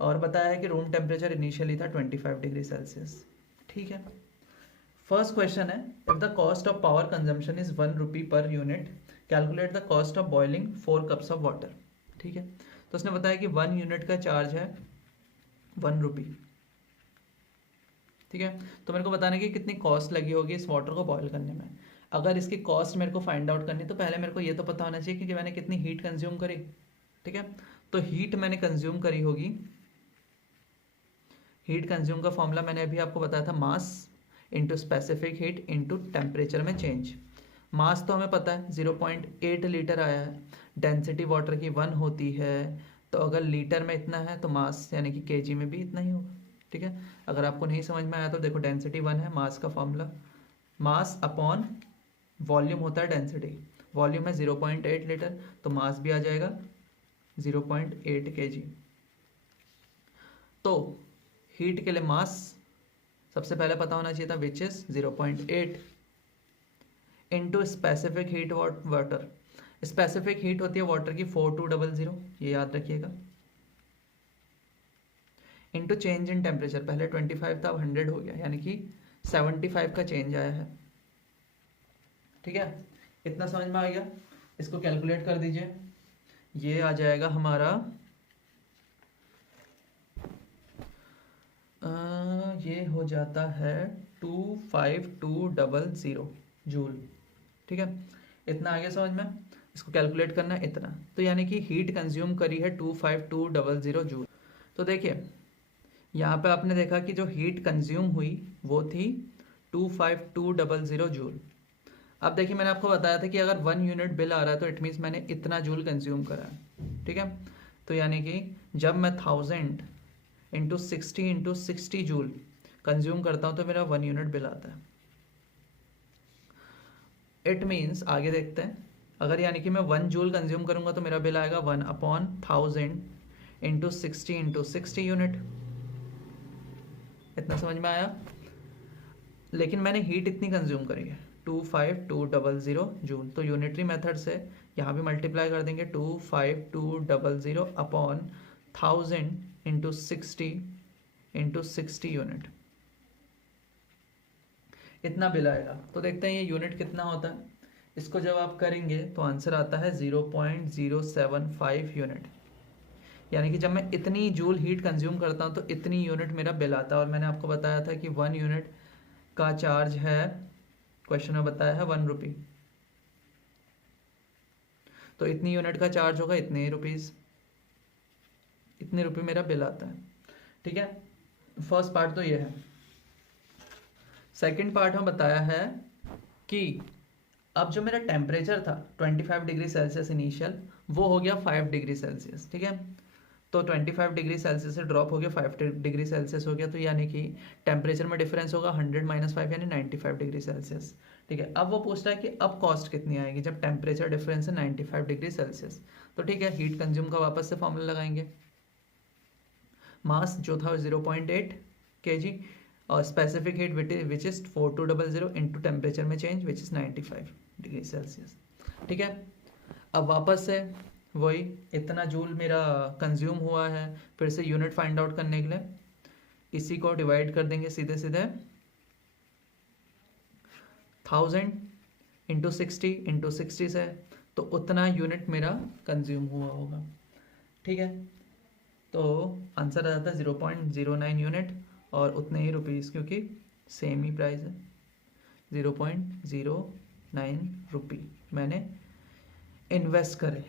और बताया है कि रूम टेम्परेचर इनिशियली था 25 डिग्री सेल्सियस। ठीक है, फर्स्ट क्वेश्चन है, if the cost of power consumption is 1 rupee per unit, calculate the cost of boiling 4 cups of water. ठीक है, तो उसने बताया कि 1 यूनिट का चार्ज है 1 रुपी। ठीक है, तो मेरे को बताना है कि कितनी कॉस्ट लगी होगी इस वाटर को बॉईल करने में। अगर इसकी कॉस्ट मेरे को फाइंड आउट करनी तो पहले मेरे को ये तो पता होना चाहिए कि मैंने कितनी हीट कंज्यूम करी। ठीक है, तो हीट मैंने कंज्यूम करी होगी, हीट कंज्यूम का फॉर्मूला मैंने अभी आपको बताया था, mass into specific heat into temperature में चेंज। मास तो हमें पता है 0.8 लीटर आया है, डेंसिटी वाटर की 1 होती है, तो अगर लीटर में इतना है तो मास यानी कि केजी में भी इतना ही होगा। ठीक है, अगर आपको नहीं समझ में आया तो देखो डेंसिटी 1 है, मास का फॉर्मूला मास अपॉन वॉल्यूम होता है डेंसिटी, वॉल्यूम है 0.8 लीटर तो मास भी आ जाएगा 0.8 kg। तो हीट के लिए मास सबसे पहले पता होना चाहिए था, which is 0.8 into specific heat water. Specific heat होती है वाटर की 4200, ये याद रखिएगा, इंटू चेंज इन टेम्परेचर, पहले 25 था अब 100 हो गया, यानी कि 75 का चेंज आया है। ठीक है, इतना समझ में आ गया। इसको कैलकुलेट कर दीजिए, ये आ जाएगा हमारा ये हो जाता है 25200 जूल। ठीक है, इतना आ गया समझ में। इसको कैलकुलेट करना है इतना, तो यानी कि हीट कंज्यूम करी है 25200 जूल। तो देखिए यहाँ पे आपने देखा कि जो हीट कंज्यूम हुई वो थी 25200 जूल। अब देखिए मैंने आपको बताया था कि अगर 1 यूनिट बिल आ रहा है तो इट मीन्स मैंने इतना जूल कंज्यूम करा है। ठीक है, तो यानी कि जब मैं 1000 इंटू 60 जूल कंज्यूम करता हूँ तो मेरा 1 यूनिट बिल आता है। इट मीन्स आगे देखते हैं, अगर यानी कि मैं 1 जूल कंज्यूम करूँगा तो मेरा बिल आएगा 1/1000 इंटू 60 यूनिट। इतना समझ में आया? लेकिन मैंने हीट इतनी कंज्यूम करी है 25200 जूल, तो यूनिटरी मेथड से यहाँ भी मल्टीप्लाई कर देंगे 25200 अपॉन 1000 इंटू 60 यूनिट, इतना बिल आएगा। तो देखते हैं ये यूनिट कितना होता है। इसको जब आप करेंगे तो आंसर आता है 0.075 यूनिट, यानी कि जब मैं इतनी जूल हीट कंज्यूम करता हूँ तो इतनी यूनिट मेरा बिल आता है। और मैंने आपको बताया था कि 1 यूनिट का चार्ज है, क्वेश्चन में बताया है 1 रुपी, तो इतनी यूनिट का चार्ज होगा इतने ही रुपीज़, इतने रुपये मेरा बिल आता है। ठीक है, फर्स्ट पार्ट तो ये है। सेकंड पार्ट में बताया है कि अब जो मेरा टेम्परेचर था 25 डिग्री सेल्सियस इनिशियल, वो हो गया 5 डिग्री सेल्सियस। ठीक है, तो 25 डिग्री सेल्सियस से ड्रॉप हो गया 5 डिग्री सेल्सियस हो गया, तो यानी कि टेम्परेचर में डिफरेंस होगा 100 - 5 यानी 95 डिग्री सेल्सियस। ठीक है, अब वो पूछता है कि अब कॉस्ट कितनी आएगी जब टेम्परेचर डिफरेंस है 95 डिग्री सेल्सियस। तो ठीक है, हीट कंज्यूम का वापस से फॉर्मूला लगाएंगे। मास जो था 0.8 kg और specific heat which is 4200 into temperature में change which is 95 degree Celsius. ठीक है, अब वापस से वही इतना जूल मेरा कंज्यूम हुआ है, फिर से यूनिट फाइंड आउट करने के लिए इसी को डिवाइड कर देंगे सीधे सीधे 1000 इंटू 60 से, तो उतना यूनिट मेरा कंज्यूम हुआ होगा। ठीक है, तो आंसर आ जाता है 0.09 यूनिट और उतने ही रुपीज़, क्योंकि सेम ही प्राइस है। 0.09 रुपी मैंने इन्वेस्ट करे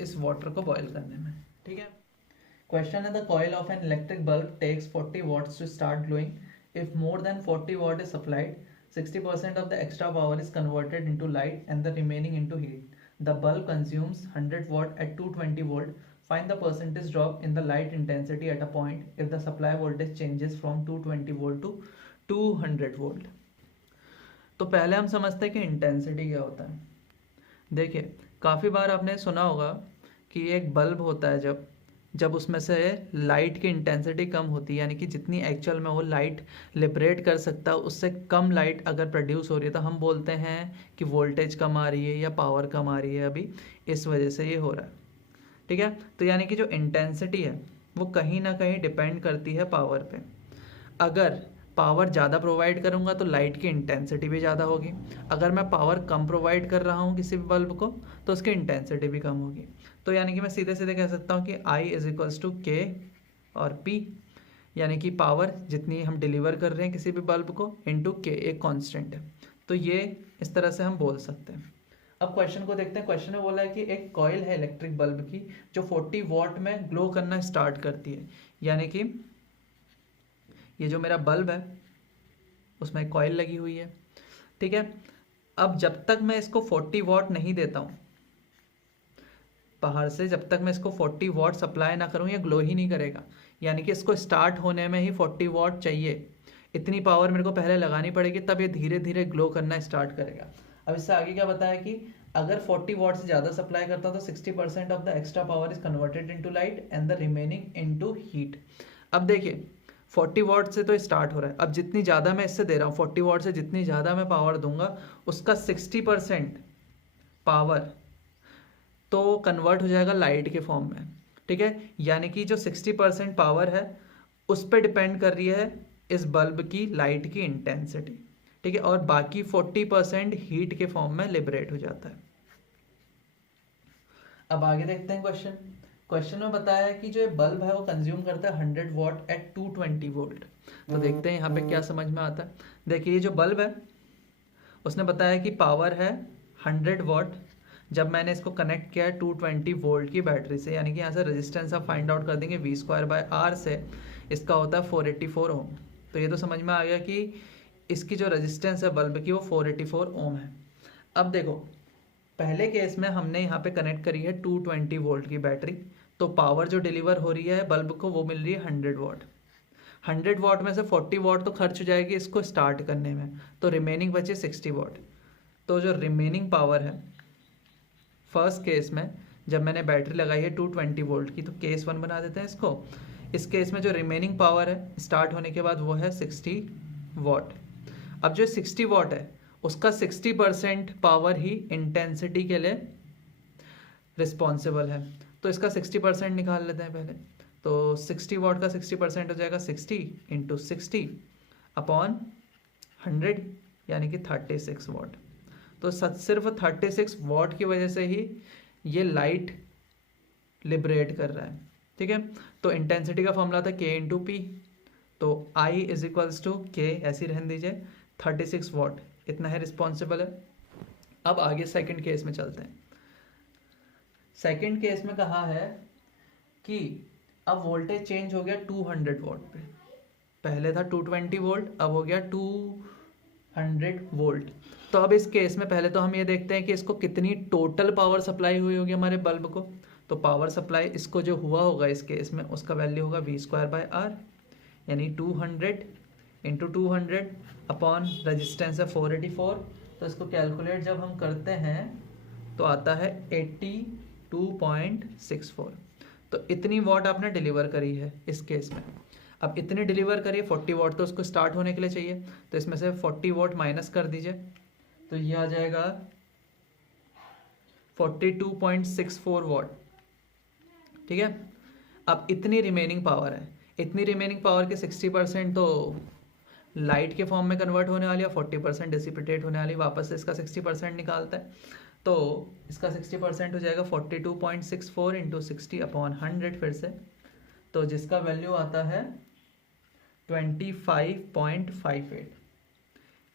इस वाटर को बॉयल करने में। ठीक है, क्वेश्चन है the coil of an electric bulb takes 40 watts to start glowing. If more than 40 watt is supplied, 60% of the extra power is converted into light and the remaining into heat. The bulb consumes 100 watt at 220 volt. Find the percentage drop in the light intensity at a point if the supply voltage changes from 220 volt to 200 volt. तो पहले हम समझते हैं कि intensity क्या होता है। देखिए, काफ़ी बार आपने सुना होगा कि एक बल्ब होता है जब उसमें से लाइट की इंटेंसिटी कम होती है, यानी कि जितनी एक्चुअल में वो लाइट लिबरेट कर सकता है उससे कम लाइट अगर प्रोड्यूस हो रही है तो हम बोलते हैं कि वोल्टेज कम आ रही है या पावर कम आ रही है, अभी इस वजह से ये हो रहा है। ठीक है, तो यानी कि जो इंटेंसिटी है वो कहीं ना कहीं डिपेंड करती है पावर पे। अगर पावर ज़्यादा प्रोवाइड करूँगा तो लाइट की इंटेंसिटी भी ज़्यादा होगी, अगर मैं पावर कम प्रोवाइड कर रहा हूँ किसी भी बल्ब को तो उसकी इंटेंसिटी भी कम होगी। तो यानी कि मैं सीधे सीधे कह सकता हूँ कि I = K और P, यानी कि पावर जितनी हम डिलीवर कर रहे हैं किसी भी बल्ब को इनटू K एक कांस्टेंट है। तो ये इस तरह से हम बोल सकते हैं। अब क्वेश्चन को देखते हैं। क्वेश्चन में बोला है कि एक कॉइल है इलेक्ट्रिक बल्ब की जो 40 वॉट में ग्लो करना स्टार्ट करती है, यानी कि ये जो मेरा बल्ब है उसमें एक कॉइल लगी हुई है। ठीक है, अब जब तक मैं इसको 40 वॉट नहीं देता हूँ बाहर से, जब तक मैं इसको 40 वॉट सप्लाई ना करूँ ये ग्लो ही नहीं करेगा, यानी कि इसको स्टार्ट होने में ही 40 वॉट चाहिए, इतनी पावर मेरे को पहले लगानी पड़ेगी तब ये धीरे धीरे ग्लो करना स्टार्ट करेगा। अब इससे आगे क्या बताया कि अगर 40 वॉट से ज़्यादा सप्लाई करता तो 60% of the extra power is converted into light and the remaining into heat. अब देखिए 40 वॉट से तो स्टार्ट हो रहा है, अब जितनी ज़्यादा मैं इससे दे रहा हूँ 40 वॉट से जितनी ज़्यादा मैं पावर दूंगा उसका 60% पावर तो कन्वर्ट हो जाएगा लाइट के फॉर्म में। ठीक है, यानी कि जो 60% पावर है उस पर डिपेंड कर रही है इस बल्ब की लाइट की इंटेंसिटी। ठीक है, और बाकी 40% हीट के फॉर्म में लिबरेट हो जाता है। अब आगे देखते हैं क्वेश्चन में बताया है कि जो बल्ब है वो कंज्यूम करता है 100 वॉट एट 220 वोल्ट। तो देखते हैं यहाँ पे क्या समझ में आता है। देखिए ये जो बल्ब है उसने बताया कि पावर है 100 वॉट, जब मैंने इसको कनेक्ट किया है 220 वोल्ट की बैटरी से, यानी कि यहाँ से रेजिस्टेंस आप फाइंड आउट कर देंगे V²/R से, इसका होता है 484 ओम। तो ये तो समझ में आ गया कि इसकी जो रेजिस्टेंस है बल्ब की वो 484 ओम है। अब देखो पहले केस में हमने यहाँ पे कनेक्ट करी है 220 वोल्ट की बैटरी, तो पावर जो डिलीवर हो रही है बल्ब को वो मिल रही है 100 वॉट। 100 वाट में से 40 वाट तो खर्च हो जाएगी इसको स्टार्ट करने में, तो रिमेनिंग बचे 60 वाट। तो जो रिमेनिंग पावर है फर्स्ट केस में, जब मैंने बैटरी लगाई है 220 वोल्ट की, तो केस 1 बना देते हैं इसको। इस केस में जो रिमेनिंग पावर है स्टार्ट होने के बाद वो है 60 वाट। अब जो 60 वाट है उसका 60% पावर ही इंटेंसिटी के लिए रिस्पॉन्सिबल है, तो इसका 60% निकाल लेते हैं पहले। तो 60 वाट का 60% हो जाएगा 60 इंटू 60 अपॉन 100 यानी कि 36 वाट। तो सिर्फ 36 वाट की वजह से ही ये लाइट लिबरेट कर रहा है, ठीक है। तो इंटेंसिटी का फॉर्मूला था K इंटू पी, तो I इज इक्वल्स टू के, ऐसी रहने दीजिए, 36 वाट इतना है रिस्पॉन्सिबल है। अब आगे सेकंड केस में चलते हैं। सेकंड केस में कहा है कि अब वोल्टेज चेंज हो गया 200 वोल्ट पे, पहले था 220 वोल्ट, अब हो गया 200 वोल्ट। तो अब इस केस में पहले तो हम ये देखते हैं कि इसको कितनी टोटल पावर सप्लाई हुई होगी हमारे बल्ब को। तो पावर सप्लाई इसको जो हुआ होगा इस केस में उसका वैल्यू होगा V²/R, यानी 200 इंटू 200 अपॉन रजिस्टेंस है 484। तो इसको कैलकुलेट जब हम करते हैं तो आता है 82.64। तो इतनी वॉट आपने डिलीवर करी है इस केस में। अब इतनी डिलीवर करिए, 40 वॉट तो उसको स्टार्ट होने के लिए चाहिए, तो इसमें से 40 वॉट माइनस कर दीजिए, तो ये आ जाएगा 42.64 वॉट, ठीक है। अब इतनी रिमेनिंग पावर है, इतनी रिमेनिंग पावर के 60% तो लाइट के फॉर्म में कन्वर्ट होने वाली है, 40% डिसिपेटेट होने वाली, वापस से इसका 60% निकालता है, तो इसका 60% हो जाएगा 42.64 इंटू 60 अपॉन 100 फिर से, तो जिसका वैल्यू आता है 25.58,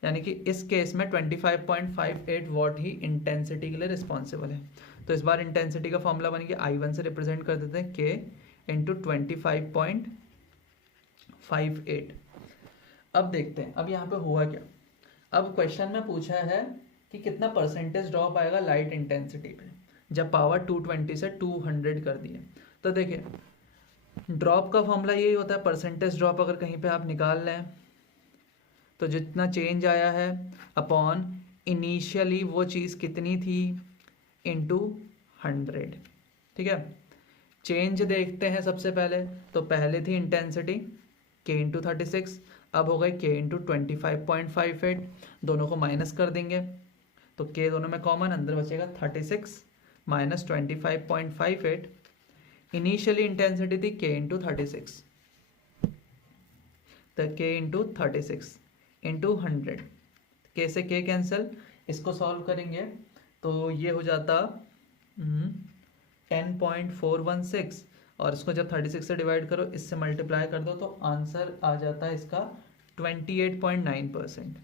यानी कि इस केस में 25.58 वॉट ही इंटेंसिटी के लिए रिस्पॉन्सिबल है। तो इस बार इंटेंसिटी का फॉर्मूला बन गया, I1 से रिप्रेजेंट कर देते हैं K इंटू 25.58। अब देखते हैं अब यहाँ पे हुआ क्या। अब क्वेश्चन में पूछा है कि कितना परसेंटेज ड्रॉप आएगा लाइट इंटेंसिटी पे जब पावर 220 से 200 कर दिए। तो देखिए ड्रॉप का फॉर्मूला यही होता है, परसेंटेज ड्रॉप अगर कहीं पे आप निकाल लें तो जितना चेंज आया है अपॉन इनिशियली वो चीज़ कितनी थी इंटू 100, ठीक है। चेंज देखते हैं सबसे पहले, तो पहले थी इंटेंसिटी K इंटू 36, अब हो गई K इंटू 25.58, दोनों को माइनस कर देंगे तो K दोनों में कॉमन, अंदर बचेगा 36 माइनस 25.58। इनिशियली इंटेंसिटी थी K इंटू 36, तो K इंटू 36 इंटू 100, K से K कैंसिल, इसको सॉल्व करेंगे तो ये हो जाता 10.416, और इसको जब 36 से डिवाइड करो, इससे मल्टीप्लाई कर दो, तो आंसर आ जाता है इसका 28.9%।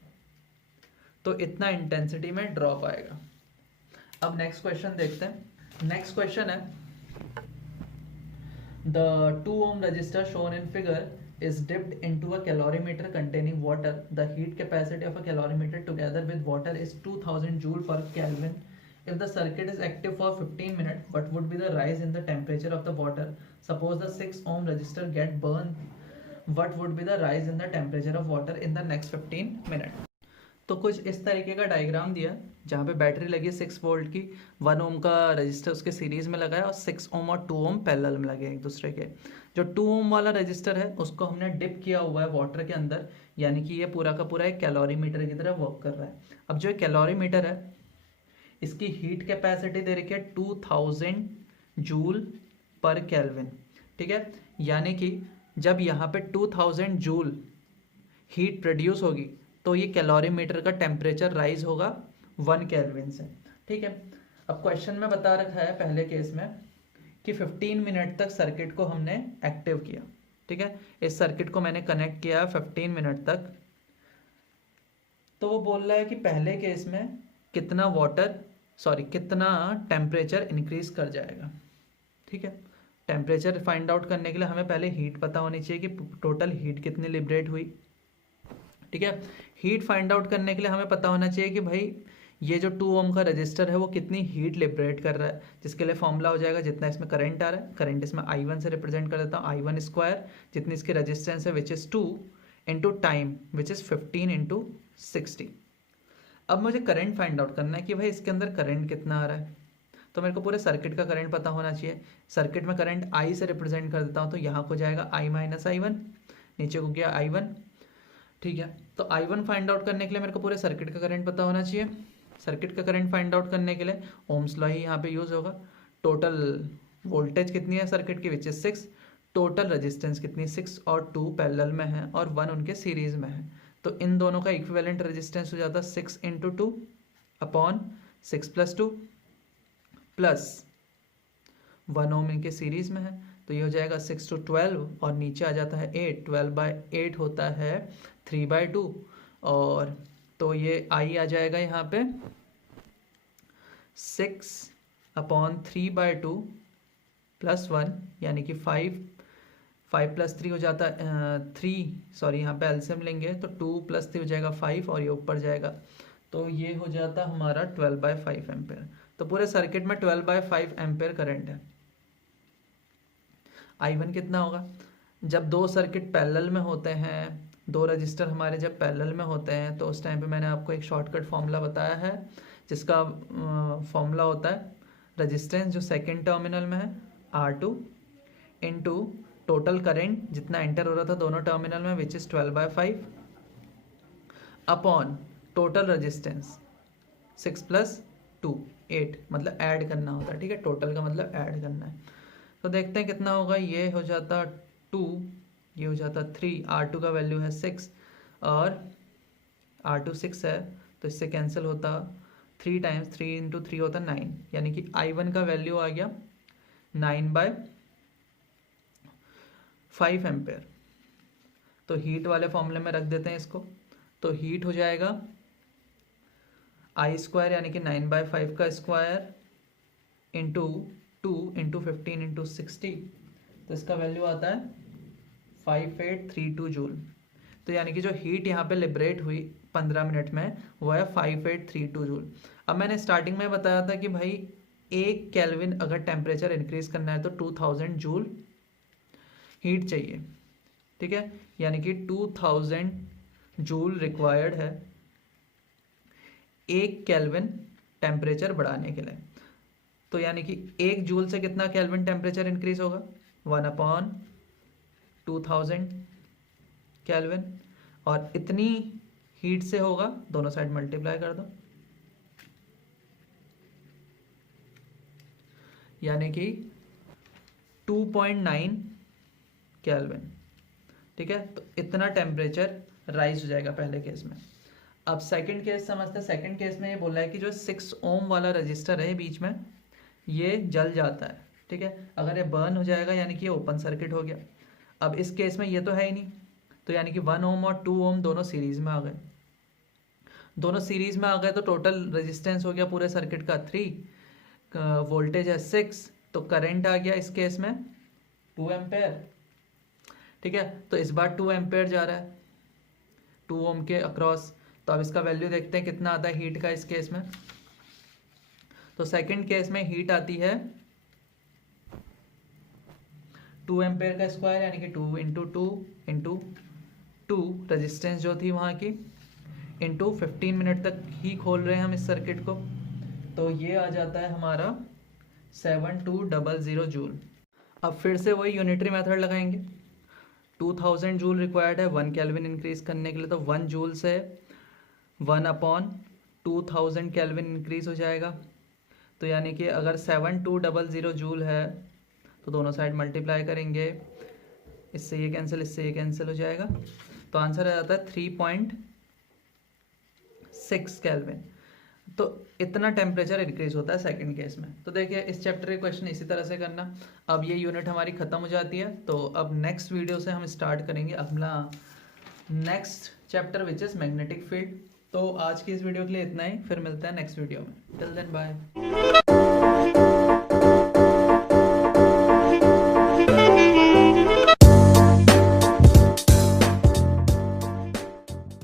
तो इतना इंटेंसिटी में ड्रॉप आएगा। अब नेक्स्ट क्वेश्चन देखते हैं। नेक्स्ट क्वेश्चन है the 2 ohm resistor shown in figure is dipped into a calorimeter containing water. The heat capacity of a calorimeter together with water is 2000 joule per Kelvin. If the circuit is active for 15 minutes, what would be the rise in the temperature of the water? Suppose the 6 ohm resistor get burned. What would be the rise in the temperature of water in the next 15 minutes? तो कुछ इस तरीके का diagram दिया जहाँ पे battery लगी है 6 वोल्ट की, 1 ओम का रजिस्टर उसके सीरीज में लगा है और 6 ओम और 2 ओम पैरेलल में लगे एक दूसरे के। जो 2 ओम वाला रजिस्टर है उसको हमने डिप किया हुआ है वाटर के अंदर, यानी कि ये पूरा का पूरा एक कैलोरीमीटर की तरह वर्क कर रहा है। अब जो कैलोरीमीटर है इसकी हीट कैपेसिटी दे रखी है 2000 जूल पर केल्विन, ठीक है। यानी कि जब यहाँ पे 2000 जूल हीट प्रोड्यूस होगी तो ये कैलोरीमीटर का टेम्परेचर राइज होगा 1 केल्विन से, ठीक है। अब क्वेश्चन में बता रखा है पहले केस में कि 15 मिनट तक सर्किट को हमने एक्टिव किया, ठीक है। इस सर्किट को मैंने कनेक्ट किया 15 मिनट तक, तो वो बोल रहा है कि पहले केस में कितना कितना टेम्परेचर इंक्रीज कर जाएगा, ठीक है। टेम्परेचर फाइंड आउट करने के लिए हमें पहले हीट पता होनी चाहिए कि टोटल हीट कितनी लिबरेट हुई, ठीक है। हीट फाइंड आउट करने के लिए हमें पता होना चाहिए कि भाई ये जो 2 ओम का रजिस्टर है वो कितनी हीट लिबरेट कर रहा है, जिसके लिए फॉर्मूला हो जाएगा जितना इसमें करंट आ रहा है, करंट इसमें I1 से रिप्रेजेंट कर देता हूँ, I1 स्क्वायर, जितनी इसकी रेजिस्टेंस है which is 2 into time which is 15 into 60। अब मुझे करंट फाइंड आउट करना है कि भाई इसके अंदर करंट कितना आ रहा है, तो मेरे को पूरे सर्किट का करंट पता होना चाहिए। सर्किट में करंट I से रिप्रेजेंट कर देता हूँ, तो यहाँ को जाएगा I माइनस I1, नीचे को गया I1, ठीक है। तो I1 फाइंड आउट करने के लिए मेरे को पूरे सर्किट का करंट पता होना चाहिए। सर्किट का करंट फाइंड आउट करने के लिए ओम्स लॉ ही यहाँ पे यूज़ होगा। टोटल वोल्टेज कितनी है सर्किट की, विच इज 6, टोटल रेजिस्टेंस कितनी, 6 और 2 पैरेलल में है और 1 उनके सीरीज में है, तो इन दोनों का इक्विवेलेंट रेजिस्टेंस हो जाता है 6 इंटू 2 अपॉन 6 प्लस 2 प्लस 1 ओम इनके सीरीज में है, तो ये हो जाएगा 6 to 12 और नीचे आ जाता है 8, 12/8 होता है 3/2, और तो ये I आ जाएगा यहाँ पे 6 अपॉन 3/2 प्लस 1 यानी कि 5 प्लस 3 हो जाता है 3, सॉरी यहाँ पे एलसीएम लेंगे तो 2 प्लस 3 हो जाएगा 5 और ये ऊपर जाएगा, तो ये हो जाता हमारा 12/5 एम्पेयर। तो पूरे सर्किट में 12/5 एम्पेयर करंट है। I1 कितना होगा, जब दो सर्किट पैरेलल में होते हैं, दो रजिस्टर हमारे जब पैरेलल में होते हैं, तो उस टाइम पे मैंने आपको एक शॉर्टकट फॉर्मूला बताया है, जिसका फॉर्मूला होता है रजिस्टेंस जो सेकंड टर्मिनल में है R2 इंटू टोटल करंट जितना एंटर हो रहा था दोनों टर्मिनल में which is 12/5 upon total resistance 6 plus 2 8, मतलब ऐड करना होता है, ठीक है, टोटल का मतलब ऐड करना है। तो देखते हैं कितना होगा, ये हो जाता 2, ये हो जाता 3, R2 का वैल्यू है 6 और R2 6 है, तो इससे कैंसिल होता 3 टाइम्स 3 इंटू 3 होता 9, यानी कि I1 का वैल्यू आ गया 9/5 एम्पेयर। तो हीट वाले फॉर्मूले में रख देते हैं इसको, तो हीट हो जाएगा I स्क्वायर यानी कि 9/5 का स्क्वायर इंटू 2 इंटू 15 इंटू 60, तो इसका वैल्यू आता है 5832 जूल। तो यानी कि जो हीट यहाँ पे लिबरेट हुई 15 मिनट में वो है 5832 जूल। अब मैंने स्टार्टिंग में बताया था कि भाई 1 केल्विन अगर टेम्परेचर इंक्रीज करना है तो 2000 जूल हीट चाहिए, ठीक है, यानी कि 2000 जूल रिक्वायर्ड है 1 केल्विन टेम्परेचर बढ़ाने के लिए। तो यानी कि 1 जूल से कितना केल्विन टेम्परेचर इंक्रीज होगा, 1/2000 केल्विन, और इतनी हीट से होगा, दोनों साइड मल्टीप्लाई कर दो, यानी कि 2.9 केल्विन, ठीक है। तो इतना टेम्परेचर राइज हो जाएगा पहले केस में। अब सेकंड केस समझते हैं। सेकंड केस में ये बोला है कि जो 6 ओम वाला रजिस्टर है बीच में, ये जल जाता है, ठीक है, अगर ये बर्न हो जाएगा यानी कि ये ओपन सर्किट हो गया। अब इस केस में ये तो है ही नहीं, तो यानी कि 1 ओम और 2 ओम दोनों सीरीज में आ गए, दोनों सीरीज में आ गए, तो टोटल रेजिस्टेंस हो गया पूरे सर्किट का 3, वोल्टेज है 6, तो करंट आ गया इस केस में 2 एम्पेयर, ठीक है। तो इस बार 2 एम्पेयर जा रहा है 2 ओम के अक्रॉस। तो अब इसका वैल्यू देखते हैं कितना आता है हीट का इस केस में। तो सेकंड केस में हीट आती है 2 एम्पेयर का स्क्वायर यानी कि 2 इंटू 2 इंटू 2 रजिस्टेंस जो थी वहाँ की इंटू 15 मिनट तक ही खोल रहे हैं हम इस सर्किट को, तो ये आ जाता है हमारा 7200 जूल। अब फिर से वही यूनिटरी मेथड लगाएंगे। 2000 जूल रिक्वायर्ड है 1 केल्विन इंक्रीज करने के लिए, तो 1 जूल से 1/2000 केल्विन इंक्रीज हो जाएगा। तो यानी कि अगर 7200 जूल है तो दोनों साइड मल्टीप्लाई करेंगे, इससे ये कैंसिल, इससे ये कैंसिल हो जाएगा, तो आंसर आ जाता है 3.6 केल्विन। तो इतना टेम्परेचर इंक्रीज होता है सेकंड केस में। तो देखिए इस चैप्टर के क्वेश्चन इसी तरह से करना। अब ये यूनिट हमारी ख़त्म हो जाती है, तो अब नेक्स्ट वीडियो से हम स्टार्ट करेंगे अपना next chapter which is magnetic field. तो आज की इस वीडियो के लिए इतना ही, फिर मिलते हैं नेक्स्ट वीडियो में। Till then bye.